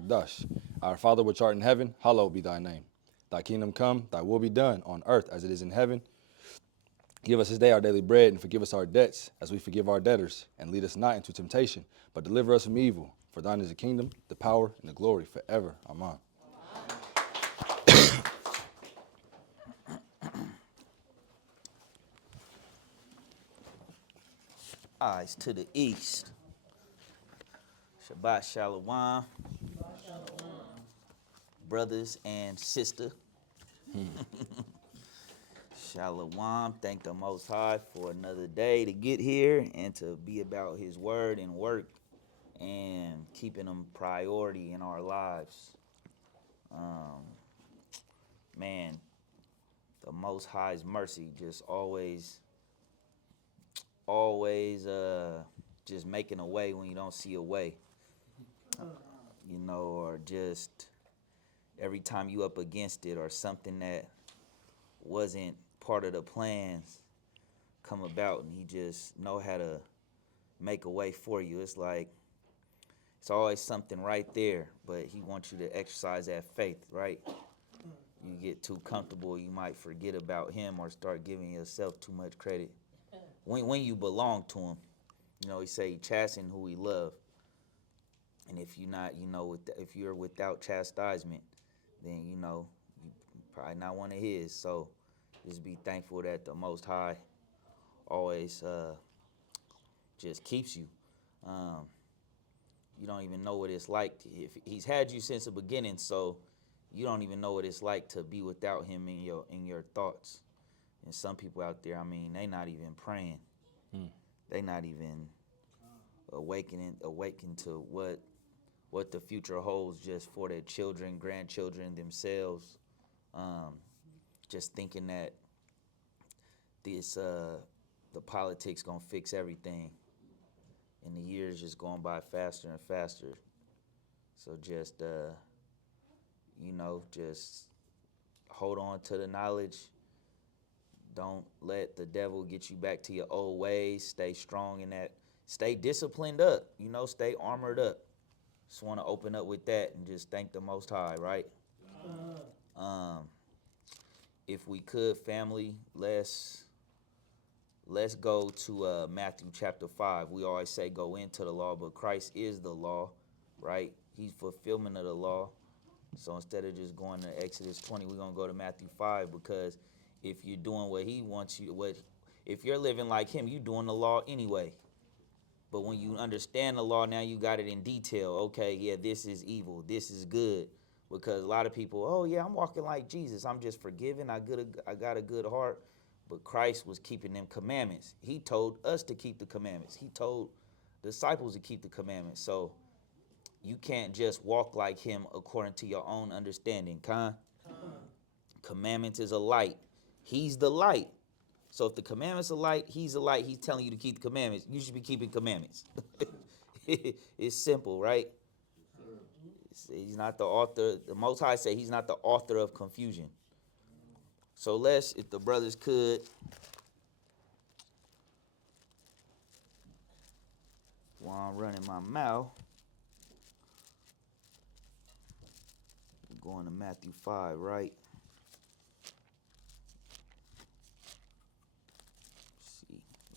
Kadash. Our Father which art in heaven, hallowed be thy name. Thy kingdom come, thy will be done on earth as it is in heaven. Give us this day our daily bread, and forgive us our debts, as we forgive our debtors. And lead us not into temptation, but deliver us from evil. For thine is the kingdom, the power, and the glory forever. Amen. Eyes to the east. Shabbat Shalom, brothers and sister. Shalom. Thank the Most High for another day to get here and to be about His word and work and keeping them priority in our lives. Um, man, the Most High's mercy just always just making a way when you don't see a way, or just every time you up against it or something that wasn't part of the plans come about, and he just know how to make a way for you. It's like it's always something right there, but he wants you to exercise that faith, right? You get too comfortable, you might forget about him or start giving yourself too much credit when you belong to him. He say he chasten who he love, and if you're not, if you're without chastisement, then you probably not one of his. So just be thankful that the Most High always just keeps you. Um, you don't even know what it's like if he's had you since the beginning, so you don't even know what it's like to be without him in your thoughts. And some people out there, I mean, they not even praying. They not even awakened to what the future holds just for their children, grandchildren, themselves. Um, just thinking that this the politics gonna fix everything, and the years just going by faster and faster. So just hold on to the knowledge. Don't let the devil get you back to your old ways. Stay strong in that. Stay disciplined up. Stay armored up. Just want to open up with that and just thank the Most High, right? Um, if we could, family, let's go to Matthew chapter 5. We always say go into the law, but Christ is the law, right? He's fulfillment of the law. So instead of just going to Exodus 20, we're going to go to Matthew 5, because if you're doing what he wants you, if you're living like him, you're doing the law anyway. But when you understand the law, now you got it in detail. Okay, yeah, this is evil, this is good. Because a lot of people, oh yeah, I'm walking like Jesus, I'm just forgiven, I got a good heart. But Christ was keeping them commandments. He told us to keep the commandments. He told the disciples to keep the commandments. So you can't just walk like him according to your own understanding. Commandments is a light. He's the light. So if the commandments are light, he's a light. He's telling you to keep the commandments. You should be keeping commandments. It's simple, right? He's not the author. The Most High say he's not the author of confusion. So let's, if the brothers could, while I'm running my mouth, going to Matthew 5, right?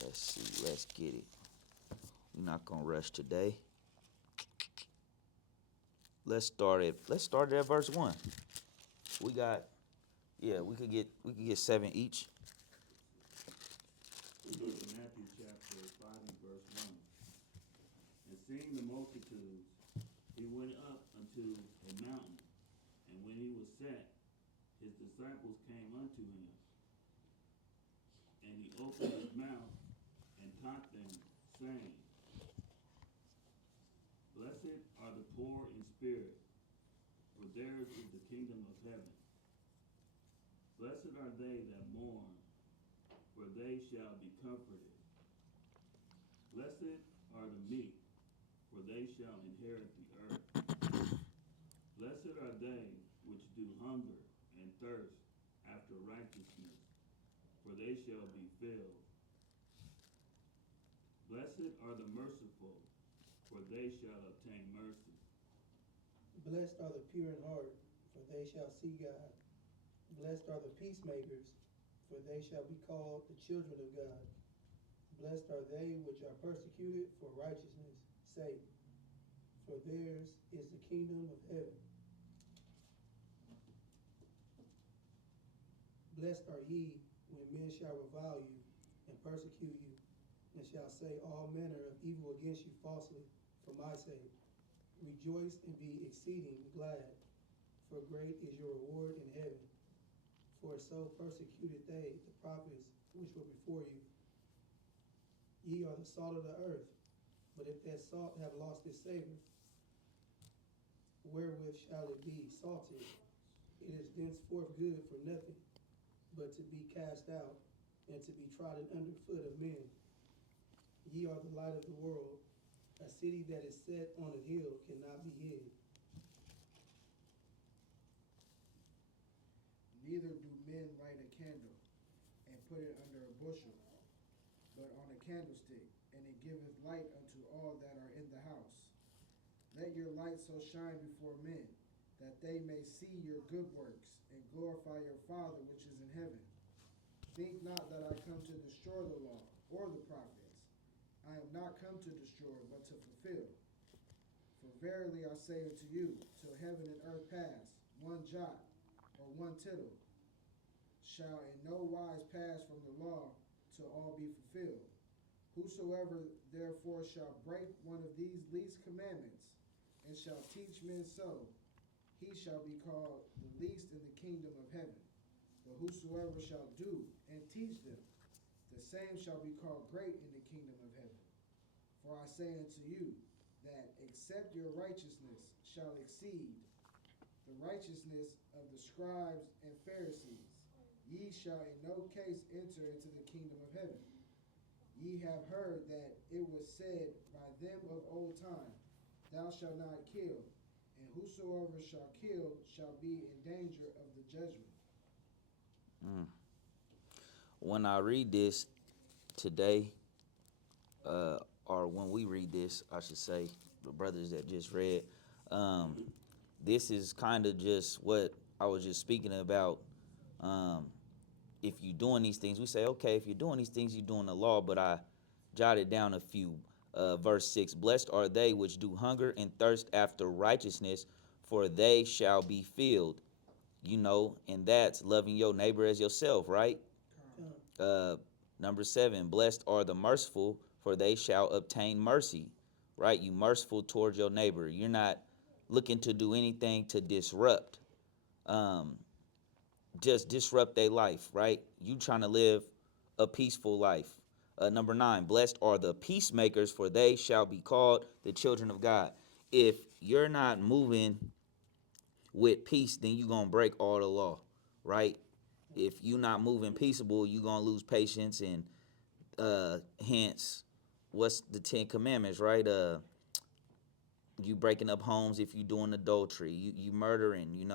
Let's get it. We're not gonna rush today. Let's start it at verse 1. We got, we could get 7 each. We go to Matthew chapter 5 and verse 1. And seeing the multitudes, he went up unto a mountain, and when he was set, his disciples came unto him. And he opened his mouth and taught them, saying, Blessed are the poor in spirit, for theirs is the kingdom of heaven. Blessed are they that mourn, for they shall be comforted. Blessed are the meek, for they shall inherit the earth. Blessed are they which do hunger and thirst after righteousness, for they shall be filled. Blessed are the merciful, for they shall obtain mercy. Blessed are the pure in heart, for they shall see God. Blessed are the peacemakers, for they shall be called the children of God. Blessed are they which are persecuted for righteousness' sake, for theirs is the kingdom of heaven. Blessed are ye when men shall revile you and persecute you, and shall say all manner of evil against you falsely for my sake. Rejoice and be exceeding glad, for great is your reward in heaven. For so persecuted they the prophets which were before you. Ye are the salt of the earth, but if that salt have lost its savor, wherewith shall it be salted? It is thenceforth good for nothing, but to be cast out, and to be trodden under foot of men. Ye are the light of the world. A city that is set on a hill cannot be hid. Neither do men light a candle and put it under a bushel, but on a candlestick, and it giveth light unto all that are in the house. Let your light so shine before men, that they may see your good works, and glorify your Father which is in heaven. Think not that I come to destroy the law or the prophets. I am not come to destroy, but to fulfill. For verily I say unto you, till heaven and earth pass, one jot or one tittle shall in no wise pass from the law till all be fulfilled. Whosoever therefore shall break one of these least commandments, and shall teach men so, he shall be called the least in the kingdom of heaven. But whosoever shall do and teach them, the same shall be called great in the kingdom of heaven. For I say unto you, that except your righteousness shall exceed the righteousness of the scribes and Pharisees, ye shall in no case enter into the kingdom of heaven. Ye have heard that it was said by them of old time, Thou shalt not kill, and whosoever shall kill shall be in danger of the judgment. When I read this today, or when we read this, I should say, the brothers that just read, this is kind of just what I was just speaking about. If you're doing these things, we say, okay, if you're doing these things, you're doing the law, but I jotted down a few. Verse 6, blessed are they which do hunger and thirst after righteousness, for they shall be filled. You know, and that's loving your neighbor as yourself, right? Number 7, blessed are the merciful, for they shall obtain mercy, right? You merciful towards your neighbor. You're not looking to do anything to disrupt, just disrupt their life, right? You trying to live a peaceful life. Number 9, blessed are the peacemakers, for they shall be called the children of God. If you're not moving with peace, then you're going to break all the law, right? If you're not moving peaceable, you're going to lose patience, and hence, what's the 10 commandments, right? You breaking up homes if you doing adultery, you murdering,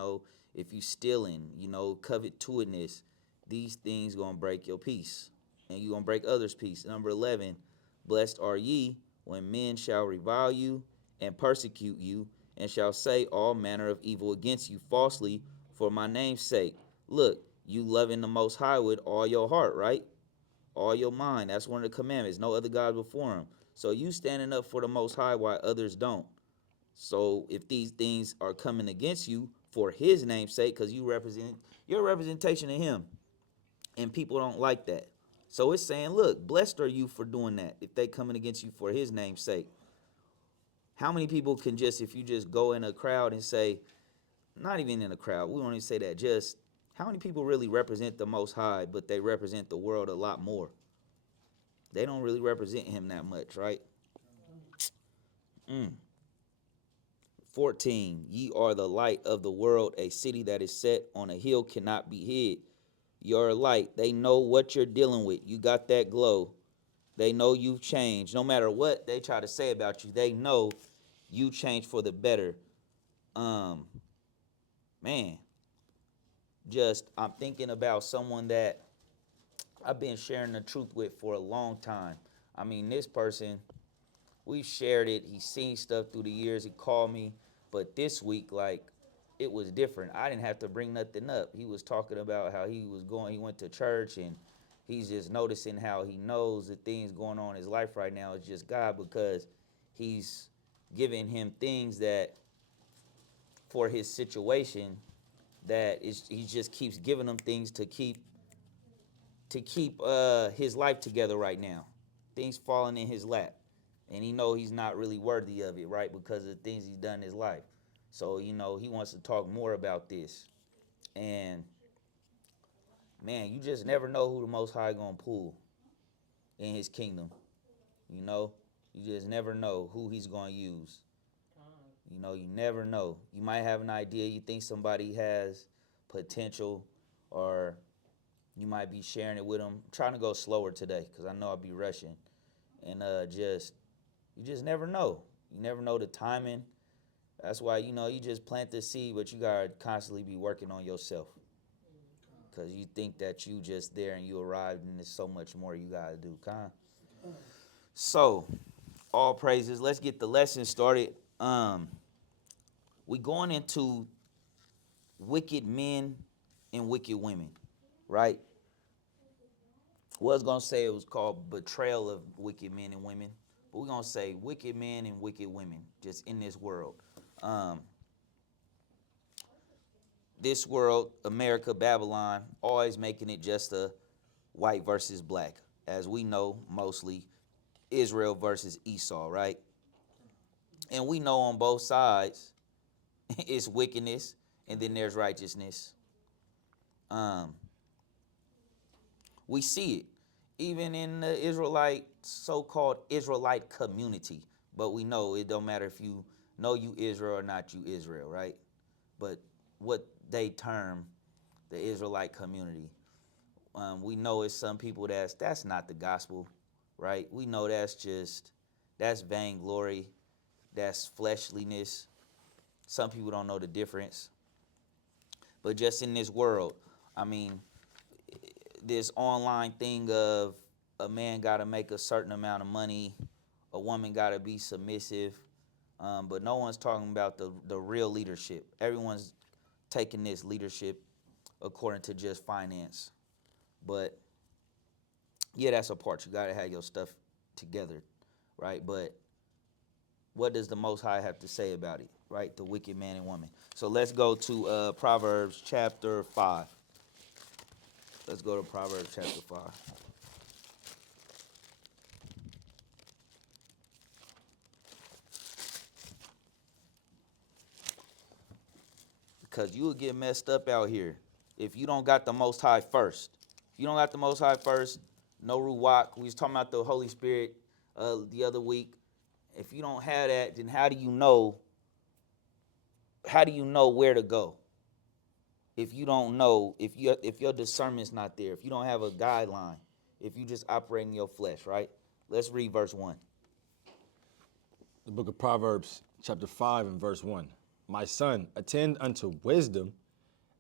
if you stealing, covetousness. These things gonna break your peace, and you gonna break others' peace. Number 11, blessed are ye when men shall revile you and persecute you, and shall say all manner of evil against you falsely for my name's sake. Look, you loving the Most High with all your heart, right? All your mind. That's one of the commandments. No other God before him. So you standing up for the Most High while others don't. So if these things are coming against you for his name's sake, because you're a representation of him, and people don't like that. So it's saying, look, blessed are you for doing that if they coming against you for his name's sake. How many people can just, if you just go in a crowd and say, not even in a crowd, we don't even say that, just how many people really represent the Most High, but they represent the world a lot more? They don't really represent him that much, right? 14, ye are the light of the world. A city that is set on a hill cannot be hid. You're a light. They know what you're dealing with. You got that glow. They know you've changed. No matter what they try to say about you, they know you changed for the better. Man, just I'm thinking about someone that I've been sharing the truth with for a long time. I mean, this person, we shared it. He's seen stuff through the years. He called me But this week, like, it was different. I didn't have to bring nothing up. He was talking about how he went to church, and he's just noticing how he knows the things going on in his life right now is just God, because he's giving him things that for his situation that is, he just keeps giving him things to keep his life together right now. Things falling in his lap, and he know he's not really worthy of it, right? Because of the things he's done in his life. So he wants to talk more about this. And man, you just never know who the Most High gonna pull in His kingdom. You just never know who He's gonna use. You never know. You might have an idea. You think somebody has potential, or you might be sharing it with them. I'm trying to go slower today because I know I'll be rushing. And you just never know. You never know the timing. That's why, you just plant the seed, but you got to constantly be working on yourself. Because you think that you just there and you arrived, and there's so much more you got to do. So, all praises. Let's get the lesson started. We going into wicked men and wicked women, right? Was going to say it was called betrayal of wicked men and women, but we're going to say wicked men and wicked women just in this world. This world, America, Babylon, always making it just a white versus black. As we know, mostly Israel versus Esau, right? And we know on both sides it's wickedness, and then there's righteousness. We see it even in the so-called Israelite community. But we know it don't matter if you know you Israel or not you Israel, right? But what they term the Israelite community, we know it's some people that's not the gospel, right? We know that's vainglory, that's fleshliness. Some people don't know the difference. But just in this world, I mean, this online thing of a man got to make a certain amount of money, a woman got to be submissive, but no one's talking about the real leadership. Everyone's taking this leadership according to just finance. But yeah, that's a part. You got to have your stuff together, right? But what does the Most High have to say about it, right? The wicked man and woman. So let's go to Proverbs chapter 5. Let's go to Proverbs chapter 5. Because you will get messed up out here if you don't got the Most High first. If you don't got the Most High first, no Ruach. We was talking about the Holy Spirit the other week. If you don't have that, then how do you know where to go? If you don't know, if your discernment's not there, if you don't have a guideline, if you just operate in your flesh, right? Let's read verse 1. The book of Proverbs, chapter 5 and verse 1. My son, attend unto wisdom,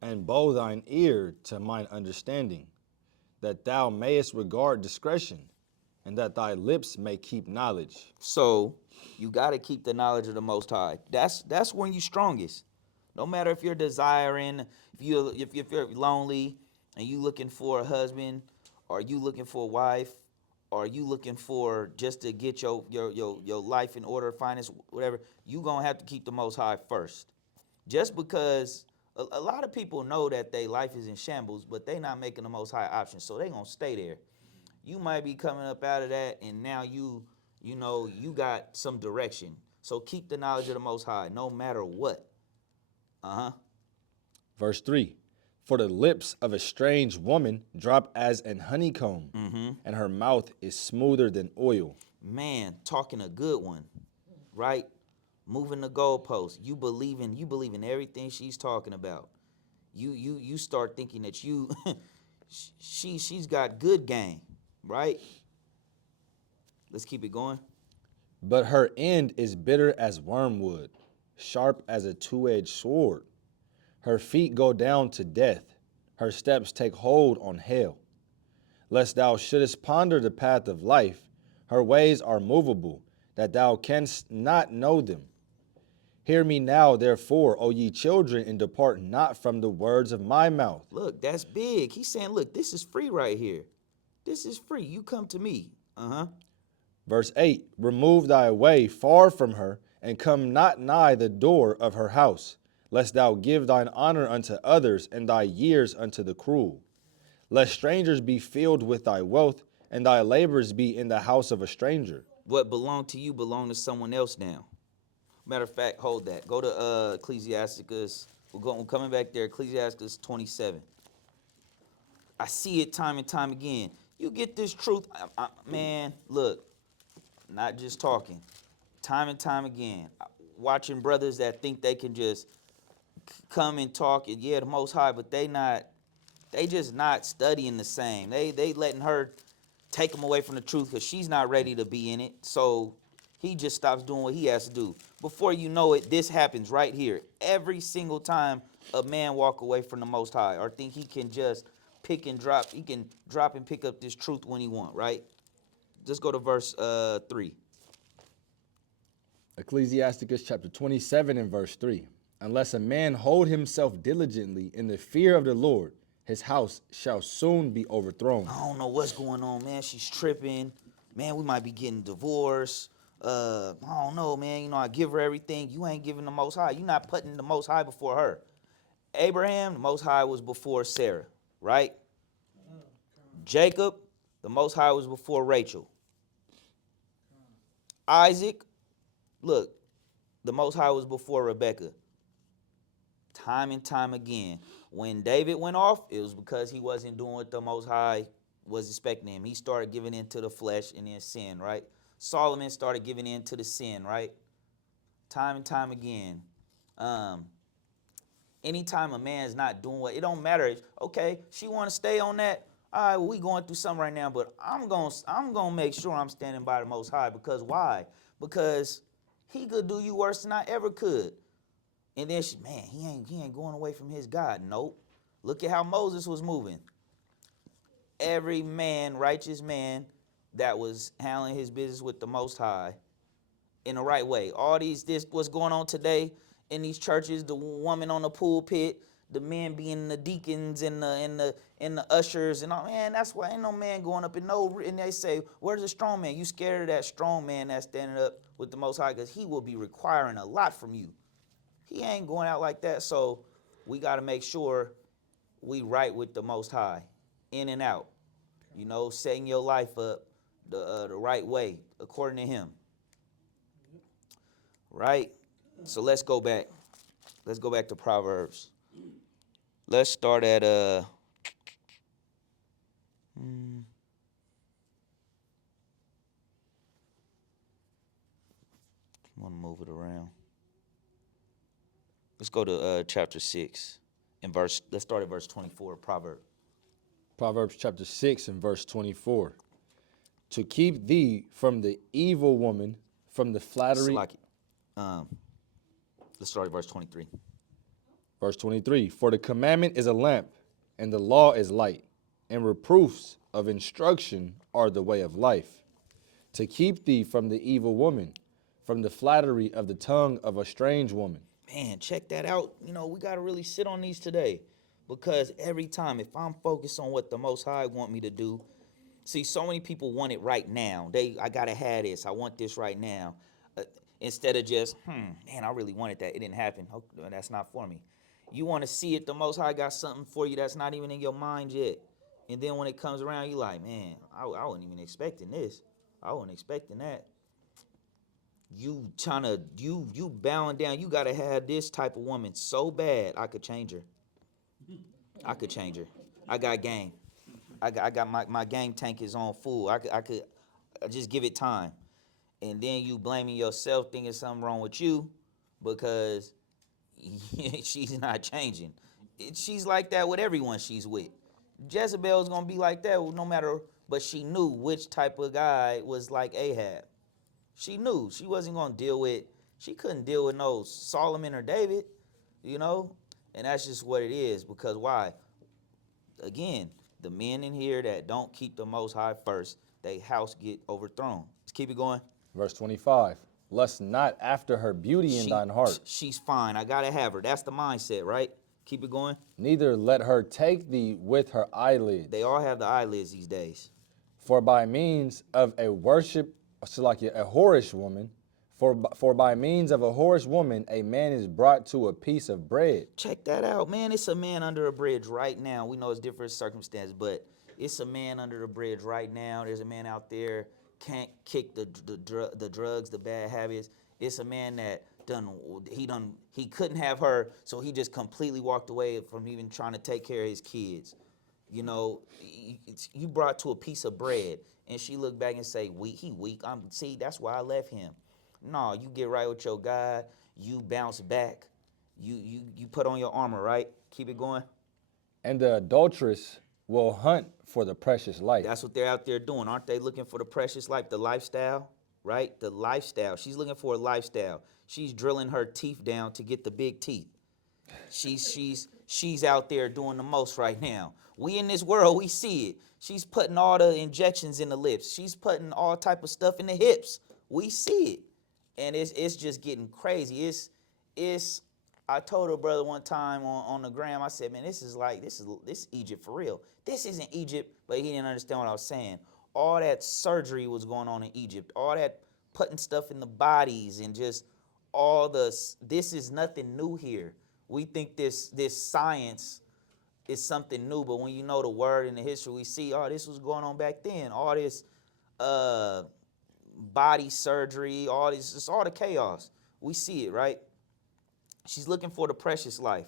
and bow thine ear to mine understanding, that thou mayest regard discretion, and that thy lips may keep knowledge. So you got to keep the knowledge of the Most High. That's when you're strongest. No matter if you're desiring, if you're lonely and you looking for a husband, or you looking for a wife, or you looking for just to get your life in order, finance, whatever, you gonna have to keep the Most High first. Just because a lot of people know that their life is in shambles, but they not making the Most High option, so they gonna stay there. You might be coming up out of that, and now you got some direction. So keep the knowledge of the Most High, no matter what. Verse 3. For the lips of a strange woman drop as an honeycomb, and her mouth is smoother than oil. Man, talking a good one, right? Moving the goalposts. You believe in everything she's talking about. You start thinking that she's got good game, right? Let's keep it going. But her end is bitter as wormwood, sharp as a two-edged sword. Her feet go down to death. Her steps take hold on hell. Lest thou shouldest ponder the path of life, her ways are movable, that thou canst not know them. Hear me now, therefore, O ye children, and depart not from the words of my mouth. Look, that's big. He's saying, look, this is free right here. This is free. You come to me. Verse 8, remove thy way far from her, and come not nigh the door of her house, lest thou give thine honor unto others, and thy years unto the cruel. Lest strangers be filled with thy wealth, and thy labors be in the house of a stranger. What belonged to you belong to someone else now. Matter of fact, hold that. Go to Ecclesiasticus. We're coming back there. Ecclesiasticus 27. I see it time and time again. You get this truth, man. Look, not just talking. Time and time again, watching brothers that think they can just come and talk and the Most High, but they just not studying the same. They letting her take them away from the truth because she's not ready to be in it. So he just stops doing what he has to do. Before you know it, this happens right here. Every single time a man walk away from the Most High or think he can just pick and drop, he can drop and pick up this truth when he want, right? Just go to verse 3. Ecclesiasticus chapter 27 and verse 3. Unless a man hold himself diligently in the fear of the Lord, his house shall soon be overthrown. I don't know what's going on, man. She's tripping. Man, we might be getting divorced. I don't know, man. You know, I give her everything. You ain't giving the Most High. You're not putting the Most High before her. Abraham, the Most High was before Sarah, right? Jacob, the Most High was before Rachel. Isaac, look, the Most High was before Rebekah. Time and time again. When David went off, it was because he wasn't doing what the Most High was expecting him. He started giving in to the flesh and then sin, right? Solomon started giving in to the sin, right? Time and time again. Anytime a man's not doing what, it don't matter. Okay, she want to stay on that. All right, well, we going through something right now, but I'm gonna make sure I'm standing by the Most High. Because why? Because he could do you worse than I ever could. And then she, man, he ain't going away from his God. Nope. Look at how Moses was moving. Every man, righteous man, that was handling his business with the Most High in the right way. All this what's going on today in these churches, the woman on the pulpit, the men being the deacons and the ushers and all, man, that's why ain't no man going up and they say, where's the strong man? You scared of that strong man that's standing up with the Most High, because he will be requiring a lot from you. He ain't going out like that, so we got to make sure we right with the Most High, in and out. You know, setting your life up the right way, according to him. Right? So let's go back. Let's go back to Proverbs. Let's start at I want to move it around. Let's go to chapter 6 and let's start at verse 24, Proverbs. Proverbs chapter 6 and verse 24. To keep thee from the evil woman, from the flattery. Let's start at verse 23. Verse 23. For the commandment is a lamp, and the law is light, and reproofs of instruction are the way of life. To keep thee from the evil woman, from the flattery of the tongue of a strange woman. Man, check that out. You know, we got to really sit on these today, because every time, if I'm focused on what the Most High want me to do, see, so many people want it right now. I got to have this. I want this right now. Instead of just, man, I really wanted that. It didn't happen. Oh, that's not for me. You want to see it. The Most High got something for you that's not even in your mind yet. And then when it comes around, you like, man, I wasn't even expecting this. I wasn't expecting that. You bowing down. You got to have this type of woman so bad. I could change her. I could change her. I got game. I got my game tank is on full. I could just give it time. And then you blaming yourself, thinking something wrong with you because she's not changing. She's like that with everyone she's with. Jezebel's gonna be like that no matter, but she knew which type of guy was like Ahab. She knew she wasn't gonna she couldn't deal with no Solomon or David, you know? And that's just what it is, because why? Again, the men in here that don't keep the Most High first, they house get overthrown. Let's keep it going. Verse 25. Lust not after her beauty in thine heart. She's fine. I gotta have her. That's the mindset, right? Keep it going. Neither let her take thee with her eyelids. They all have the eyelids these days. For by means of a whorish woman, for by means of a whorish woman, a man is brought to a piece of bread. Check that out, man. It's a man under a bridge right now. We know it's different circumstances, but it's a man under the bridge right now. There's a man out there can't kick the drugs, the bad habits. It's a man that he couldn't have her, so he just completely walked away from even trying to take care of his kids. You know, you brought to a piece of bread, and she looked back and say, he weak. See, that's why I left him. No, you get right with your God. You bounce back. You put on your armor, right? Keep it going. And the adulteress will hunt for the precious life. That's what they're out there doing. Aren't they looking for the precious life, the lifestyle, right? The lifestyle. She's looking for a lifestyle. She's drilling her teeth down to get the big teeth. She's out there doing the most right now. We in this world, we see it. She's putting all the injections in the lips. She's putting all type of stuff in the hips. We see it. And it's just getting crazy. I told her brother one time on the gram, I said, man, this is Egypt for real. This isn't Egypt, but he didn't understand what I was saying. All that surgery was going on in Egypt. All that putting stuff in the bodies and just this is nothing new here. We think this science is something new, but when you know the word and the history, we see, this was going on back then. All this body surgery, all the chaos. We see it, right? She's looking for the precious life.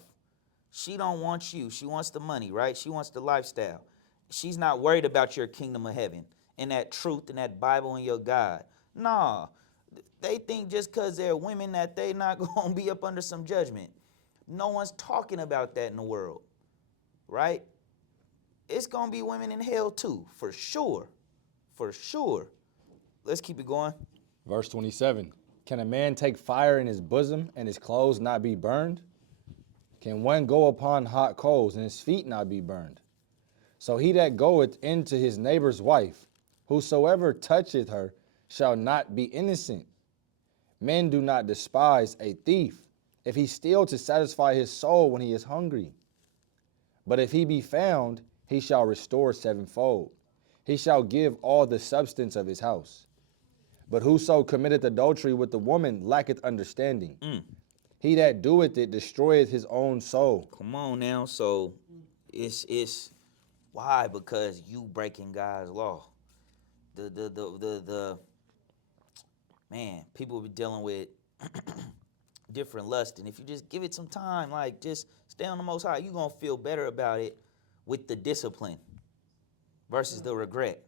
She don't want you. She wants the money, right? She wants the lifestyle. She's not worried about your kingdom of heaven and that truth and that Bible and your God. Nah, they think just because they're women that they not going to be up under some judgment. No one's talking about that in the world, right? It's going to be women in hell too, for sure. For sure. Let's keep it going. Verse 27. Can a man take fire in his bosom and his clothes not be burned? Can one go upon hot coals and his feet not be burned? So he that goeth into his neighbor's wife, whosoever toucheth her, shall not be innocent. Men do not despise a thief, if he steal to satisfy his soul when he is hungry. But if he be found, he shall restore sevenfold. He shall give all the substance of his house. But whoso committeth adultery with the woman lacketh understanding. He that doeth it destroyeth his own soul. Come on now. So it's why? Because you breaking God's law. The man, people be dealing with different lust, and if you just give it some time, like just stay on the Most High, you're gonna feel better about it with the discipline versus the regret.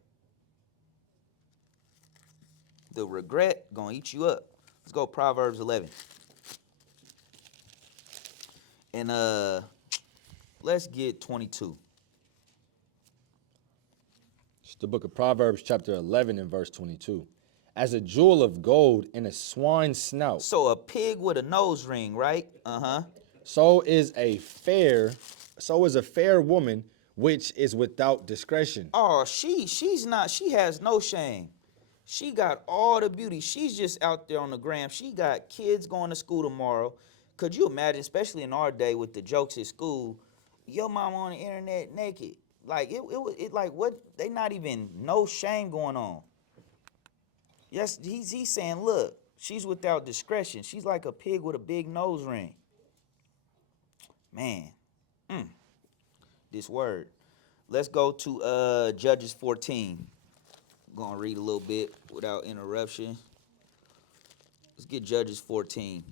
The regret gonna eat you up. Let's go Proverbs 11. And let's get 22. It's the book of Proverbs chapter 11 and verse 22. As a jewel of gold in a swine's snout. So a pig with a nose ring, right? So is a fair woman which is without discretion. Oh, she's not, she has no shame. She got all the beauty. She's just out there on the gram. She got kids going to school tomorrow. Could you imagine, especially in our day with the jokes at school, your mom on the internet naked? Like it like what? They not even no shame going on. Yes, he's saying, look, she's without discretion. She's like a pig with a big nose ring. Man, this word. Let's go to Judges 14. I'm gonna read a little bit without interruption. Let's get Judges 14.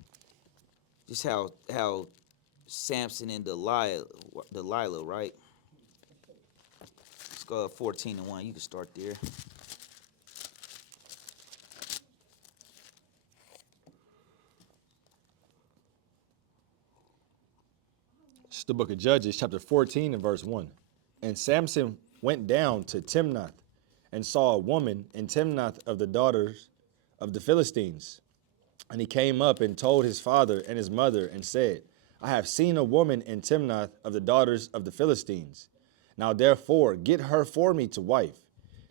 Just how Samson and Delilah, right? Let's go 14:1. You can start there. It's the book of Judges, chapter 14 and verse 1. And Samson went down to Timnath and saw a woman in Timnath of the daughters of the Philistines. And he came up and told his father and his mother and said, I have seen a woman in Timnath of the daughters of the Philistines. Now therefore get her for me to wife.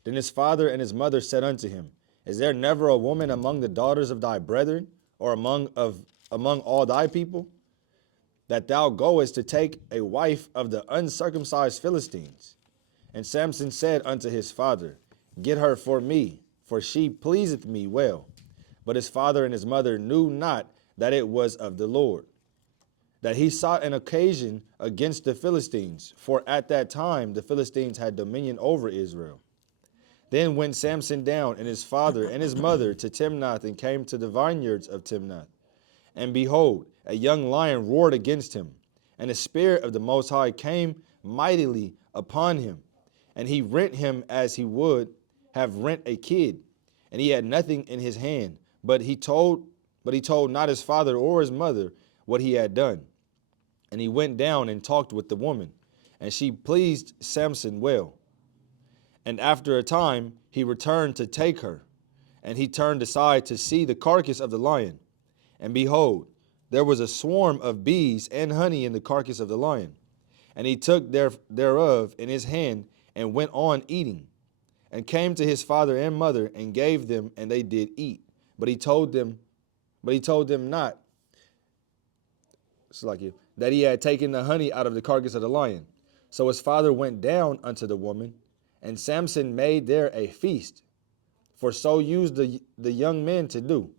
Then his father and his mother said unto him, Is there never a woman among the daughters of thy brethren, or among all thy people, that thou goest to take a wife of the uncircumcised Philistines? And Samson said unto his father, Get her for me, for she pleaseth me well. But his father and his mother knew not that it was of the Lord, that he sought an occasion against the Philistines, for at that time the Philistines had dominion over Israel. Then went Samson down and his father and his mother to Timnath, and came to the vineyards of Timnath. And behold, a young lion roared against him, and the Spirit of the Most High came mightily upon him, and he rent him as he would have rent a kid, and he had nothing in his hand, but he told not his father or his mother what he had done. And he went down and talked with the woman, and she pleased Samson well. And after a time he returned to take her, and he turned aside to see the carcass of the lion. And behold, there was a swarm of bees and honey in the carcass of the lion. And he took thereof in his hand, and went on eating, and came to his father and mother, and gave them, and they did eat. But he told them not, that he had taken the honey out of the carcass of the lion. So his father went down unto the woman, and Samson made there a feast, for so used the young men to do.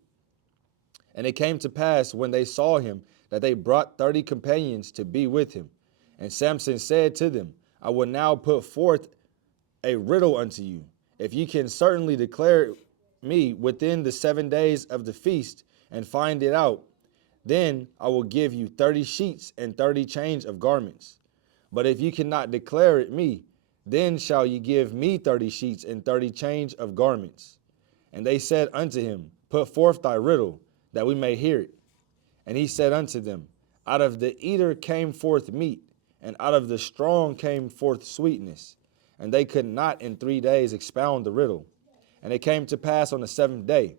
And it came to pass, when they saw him, that they brought 30 companions to be with him. And Samson said to them, I will now put forth a riddle unto you. If ye can certainly declare me within the 7 days of the feast, and find it out, then I will give you 30 sheets and 30 change of garments. But if you cannot declare it me, then shall ye give me 30 sheets and 30 change of garments. And they said unto him, Put forth thy riddle, that we may hear it. And he said unto them, Out of the eater came forth meat, and out of the strong came forth sweetness. And they could not in 3 days expound the riddle. And it came to pass on the 7th day,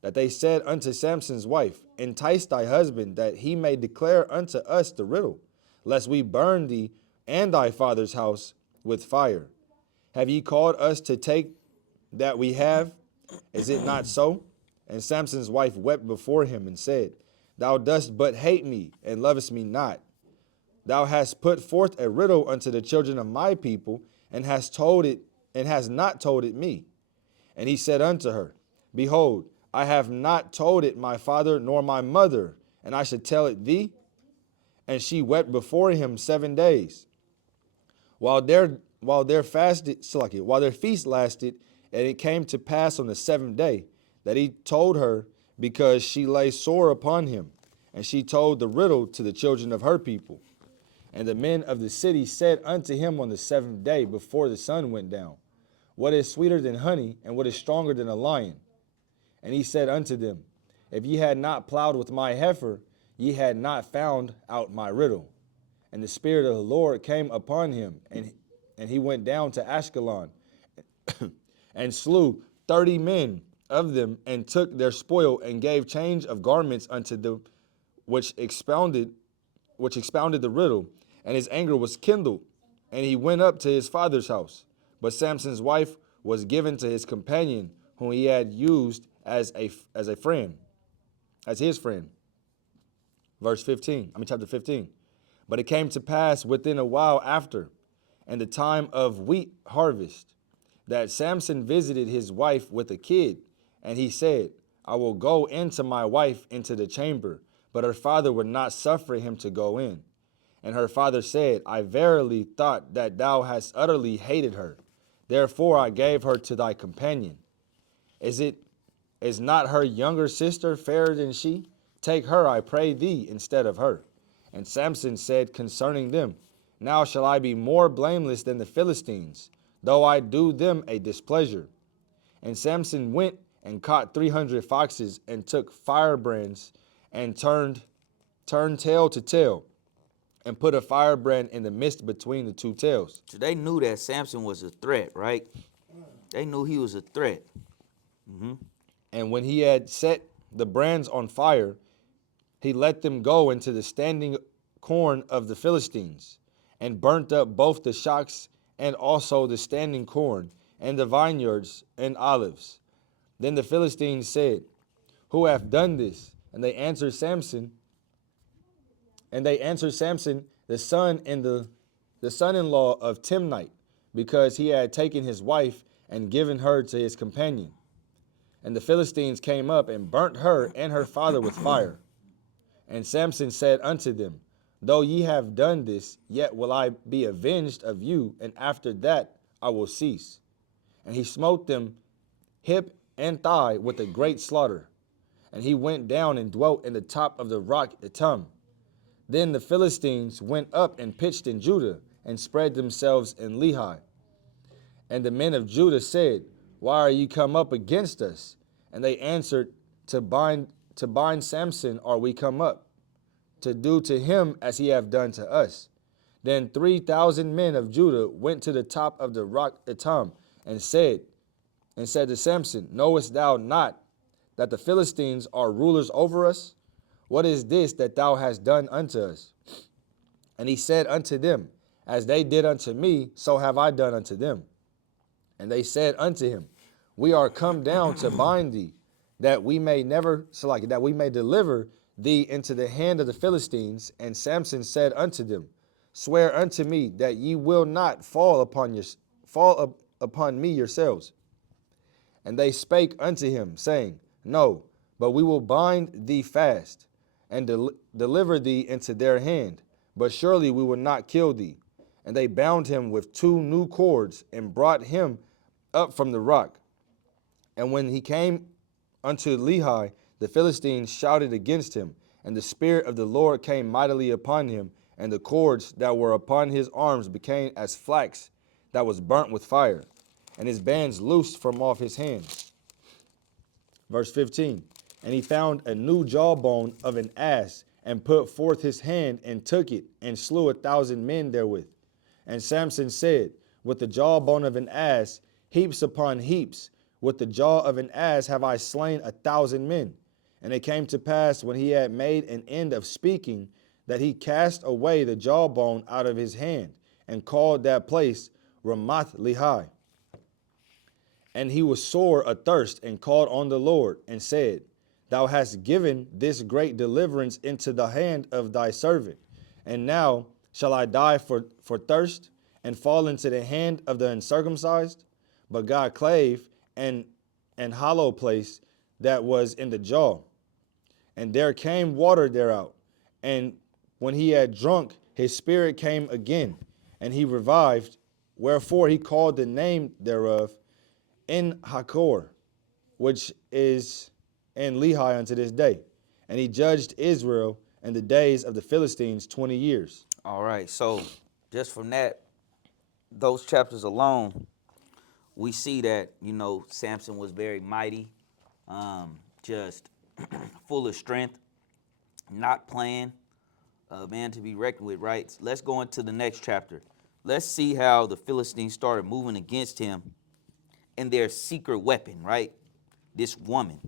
that they said unto Samson's wife, Entice thy husband, that he may declare unto us the riddle, lest we burn thee and thy father's house with fire. Have ye called us to take that we have? Is it not so? And Samson's wife wept before him, and said, Thou dost but hate me, and lovest me not. Thou hast put forth a riddle unto the children of my people, and hast not told it me. And he said unto her, Behold, I have not told it my father nor my mother, and I should tell it thee. And she wept before him 7 days, while their feast lasted. And it came to pass on the 7th day, that he told her, because she lay sore upon him. And she told the riddle to the children of her people. And the men of the city said unto him on the 7th day, before the sun went down, What is sweeter than honey, and what is stronger than a lion? And he said unto them, If ye had not plowed with my heifer, ye had not found out my riddle. And the Spirit of the Lord came upon him, and he went down to Ashkelon, and slew 30 men of them, and took their spoil, and gave change of garments unto them which expounded the riddle. And his anger was kindled, and he went up to his father's house. But Samson's wife was given to his companion, whom he had used as his friend. Chapter 15. But it came to pass within a while after, and the time of wheat harvest, that Samson visited his wife with a kid. And he said, I will go into my wife into the chamber. But her father would not suffer him to go in. And her father said, I verily thought that thou hast utterly hated her. Therefore I gave her to thy companion. Is not her younger sister fairer than she? Take her, I pray thee, instead of her. And Samson said concerning them, Now shall I be more blameless than the Philistines, though I do them a displeasure. And Samson went and caught 300 foxes, and took firebrands, and turned tail to tail, and put a firebrand in the midst between the two tails. So they knew that Samson was a threat, right? They knew he was a threat. And when he had set the brands on fire, he let them go into the standing corn of the Philistines, and burnt up both the shocks and also the standing corn, and the vineyards and olives. Then the Philistines said, who hath done this? And they answered Samson, the son-in-law of Timnite, because he had taken his wife and given her to his companion. And the Philistines came up and burnt her and her father with fire. And Samson said unto them, though ye have done this, yet will I be avenged of you, and after that I will cease. And he smote them hip and thigh with a great slaughter. And he went down and dwelt in the top of the rock Etam. Then the Philistines went up and pitched in Judah, and spread themselves in Lehi. And the men of Judah said, why are ye come up against us? And they answered, to bind Samson are we come up, to do to him as he have done to us. Then 3,000 men of Judah went to the top of the rock Etam, and said to Samson, knowest thou not that the Philistines are rulers over us? What is this that thou hast done unto us? And he said unto them, as they did unto me, so have I done unto them. And they said unto him, we are come down to bind thee, that we may deliver thee into the hand of the Philistines. And Samson said unto them, swear unto me that ye will not fall upon me yourselves. And they spake unto him, saying, no, but we will bind thee fast, and deliver thee into their hand, but surely we will not kill thee. And they bound him with 2 new cords, and brought him up from the rock. And when he came unto Lehi, the Philistines shouted against him, and the Spirit of the Lord came mightily upon him, and the cords that were upon his arms became as flax that was burnt with fire, and his bands loosed from off his hands. Verse 15, and he found a new jawbone of an ass, and put forth his hand, and took it, and slew 1,000 men therewith. And Samson said, with the jawbone of an ass, heaps upon heaps, with the jaw of an ass have I slain 1,000 men. And it came to pass, when he had made an end of speaking, that he cast away the jawbone out of his hand, and called that place Ramath Lehi. And he was sore athirst, and called on the Lord, and said, thou hast given this great deliverance into the hand of thy servant. And now shall I die for thirst, and fall into the hand of the uncircumcised? But God clave an hollow place that was in the jaw, and there came water thereout. And when he had drunk, his spirit came again, and he revived. Wherefore he called the name thereof En Hakor, which is in Lehi unto this day. And he judged Israel in the days of the Philistines 20 years. All right, so just from those chapters alone, we see that, Samson was very mighty, just full of strength, not playing, a man to be reckoned with, right? Let's go into the next chapter. Let's see how the Philistines started moving against him and their secret weapon, right? This woman.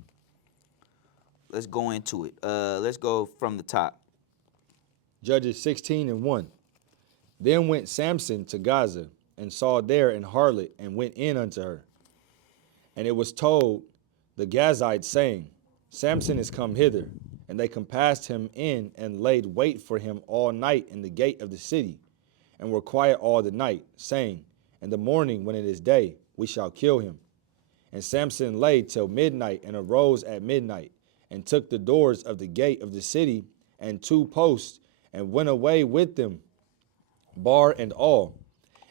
Let's go into it. Let's go from the top. Judges 16:1. Then went Samson to Gaza, and saw there an harlot, and went in unto her. And it was told the Gazites, saying, Samson is come hither. And they compassed him in, and laid wait for him all night in the gate of the city, and were quiet all the night, saying, in the morning, when it is day, we shall kill him. And Samson lay till midnight, and arose at midnight, and took the doors of the gate of the city, and 2 posts, and went away with them, bar and all,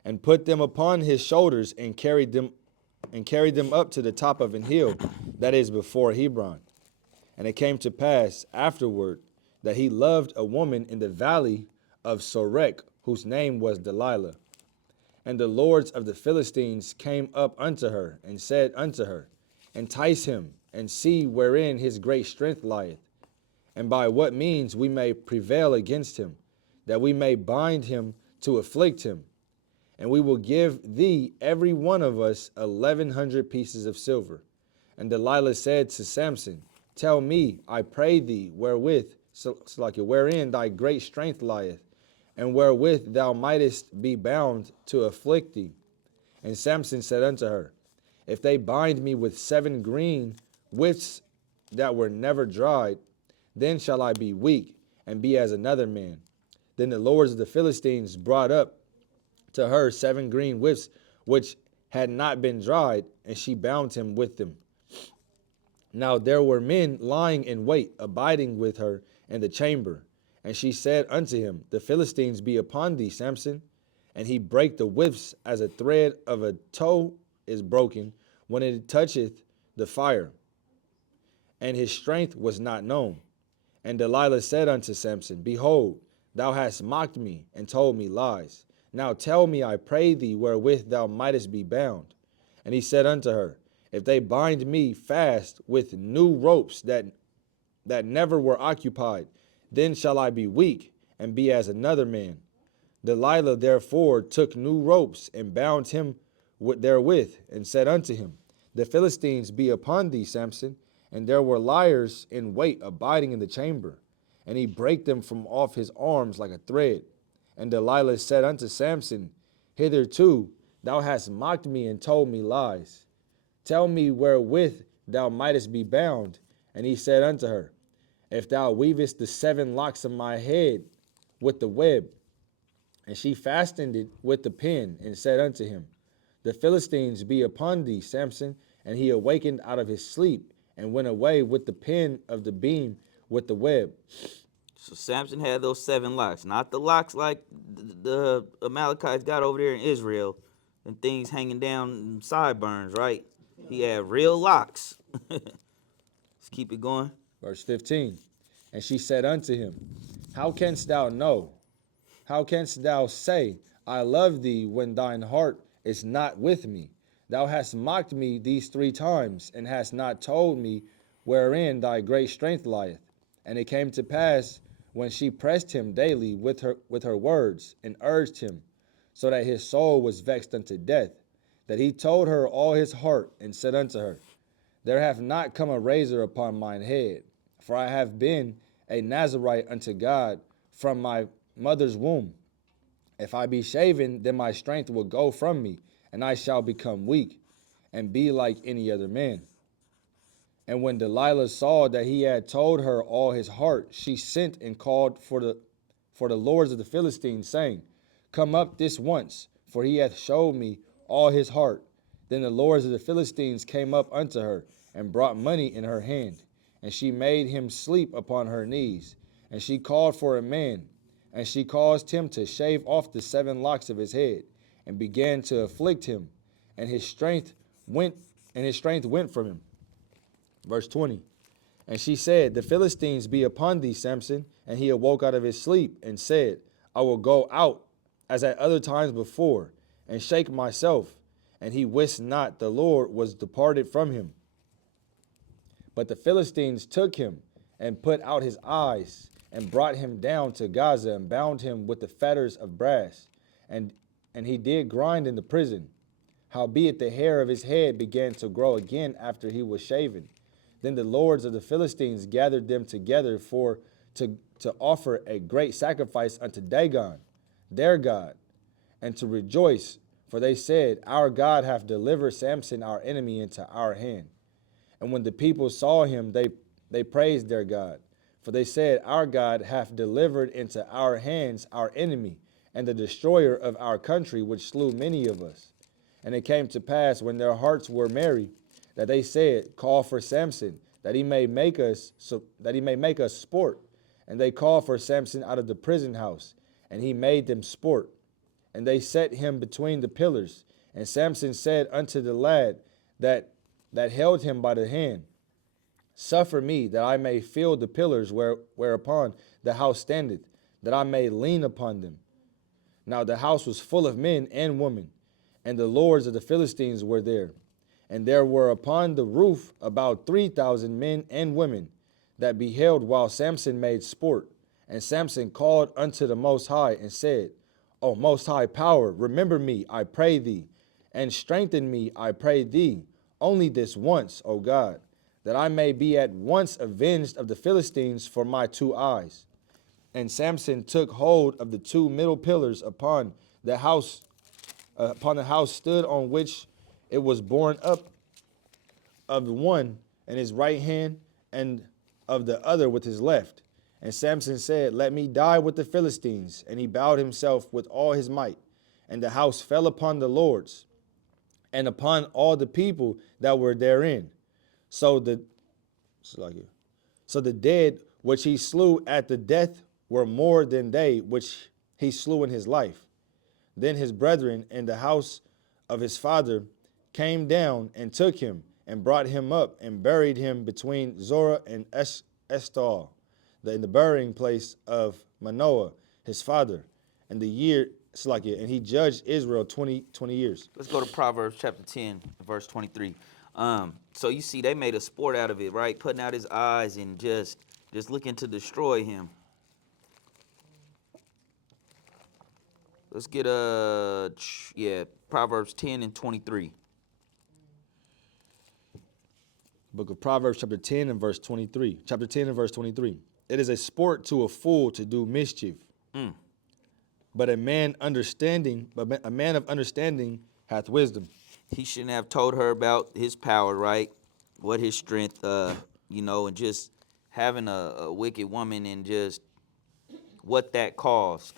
and put them upon his shoulders, and carried them up to the top of an hill that is before Hebron. And it came to pass afterward that he loved a woman in the valley of Sorek, whose name was Delilah. And the lords of the Philistines came up unto her, and said unto her, entice him, and see wherein his great strength lieth, and by what means we may prevail against him, that we may bind him to afflict him. And we will give thee every one of us 1,100 pieces of silver. And Delilah said to Samson, tell me, I pray thee, wherein thy great strength lieth, and wherewith thou mightest be bound to afflict thee. And Samson said unto her, If they bind me with 7 green withs that were never dried, then shall I be weak and be as another man. Then the lords of the Philistines brought up to her 7 green withs which had not been dried, and she bound him with them. Now there were men lying in wait, abiding with her in the chamber. And she said unto him, The Philistines be upon thee, Samson. And he brake the withs as a thread of a tow is broken when it toucheth the fire. And his strength was not known. And Delilah said unto Samson, Behold, thou hast mocked me and told me lies. Now tell me, I pray thee, wherewith thou mightest be bound. And he said unto her, If they bind me fast with new ropes that never were occupied, then shall I be weak and be as another man. Delilah therefore took new ropes and bound him therewith, and said unto him, The Philistines be upon thee, Samson. And there were liars in wait abiding in the chamber. And he brake them from off his arms like a thread. And Delilah said unto Samson, Hitherto thou hast mocked me and told me lies. Tell me wherewith thou mightest be bound. And he said unto her, If thou weavest the 7 locks of my head with the web. And she fastened it with the pin, and said unto him, The Philistines be upon thee, Samson. And he awakened out of his sleep, and went away with the pin of the beam with the web. So Samson had those 7 locks, not the locks like the Amalekites got over there in Israel, and things hanging down and sideburns, right? He had real locks. Let's keep it going. Verse 15. And she said unto him, How canst thou know? How canst thou say, I love thee, when thine heart is not with me? Thou hast mocked me these 3 times, and hast not told me wherein thy great strength lieth. And it came to pass, when she pressed him daily with her words, and urged him, so that his soul was vexed unto death, that he told her all his heart, and said unto her, There hath not come a razor upon mine head, for I have been a Nazarite unto God from my mother's womb. If I be shaven, then my strength will go from me, and I shall become weak, and be like any other man. And when Delilah saw that he had told her all his heart, she sent and called for the lords of the Philistines, saying, Come up this once, for he hath showed me all his heart. Then the lords of the Philistines came up unto her, and brought money in her hand. And she made him sleep upon her knees. And she called for a man, and she caused him to shave off the 7 locks of his head, and began to afflict him, and his strength went from him. Verse 20. And she said, The Philistines be upon thee, Samson. And he awoke out of his sleep, and said, I will go out as at other times before, and shake myself. And he wist not the Lord was departed from him. But the Philistines took him, and put out his eyes, and brought him down to Gaza, and bound him with the fetters of brass. And he did grind in the prison. Howbeit the hair of his head began to grow again after he was shaven. Then the lords of the Philistines gathered them together to offer a great sacrifice unto Dagon, their god, and to rejoice. For they said, Our God hath delivered Samson our enemy into our hand. And when the people saw him, they praised their God. For they said, Our God hath delivered into our hands our enemy, and the destroyer of our country, which slew many of us. And it came to pass, when their hearts were merry, that they said, Call for Samson, that he may make us sport. And they called for Samson out of the prison house, and he made them sport. And they set him between the pillars. And Samson said unto the lad that held him by the hand, Suffer me, that I may feel the pillars whereupon the house standeth, that I may lean upon them. Now the house was full of men and women, and the lords of the Philistines were there. And there were upon the roof about 3,000 men and women that beheld while Samson made sport. And Samson called unto the Most High, and said, O Most High Power, remember me, I pray thee, and strengthen me, I pray thee, only this once, O God, that I may be at once avenged of the Philistines for my 2 eyes. And Samson took hold of the 2 middle pillars upon the house stood on which it was borne up of the one in his right hand and of the other with his left. And Samson said, let me die with the Philistines. And he bowed himself with all his might. And the house fell upon the lords and upon all the people that were therein. So the dead which he slew at the death were more than they which he slew in his life. Then his brethren in the house of his father came down and took him and brought him up and buried him between Zorah and Eshtaol, in the burying place of Manoah, his father, and and he judged Israel 20 years. Let's go to Proverbs chapter 10, verse 23. So you see, they made a sport out of it, right? Putting out his eyes and just looking to destroy him. Let's get Proverbs 10 and 23. Book of Proverbs, chapter 10 and verse 23. Chapter 10 and verse 23. It is a sport to a fool to do mischief. But a man of understanding hath wisdom. He shouldn't have told her about his power, right? What his strength, and just having a wicked woman and just what that caused.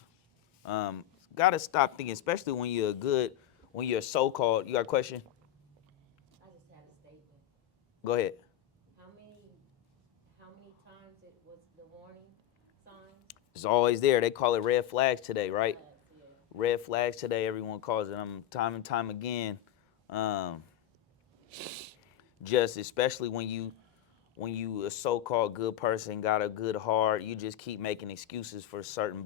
Gotta stop thinking, especially when you're so-called. You got a question? I just had a statement. Go ahead. How many times it was the warning sign? It's always there. They call it red flags today, right? Yeah. Red flags today, everyone calls it. Time and time again. Just especially when you a so-called good person, got a good heart, you just keep making excuses for certain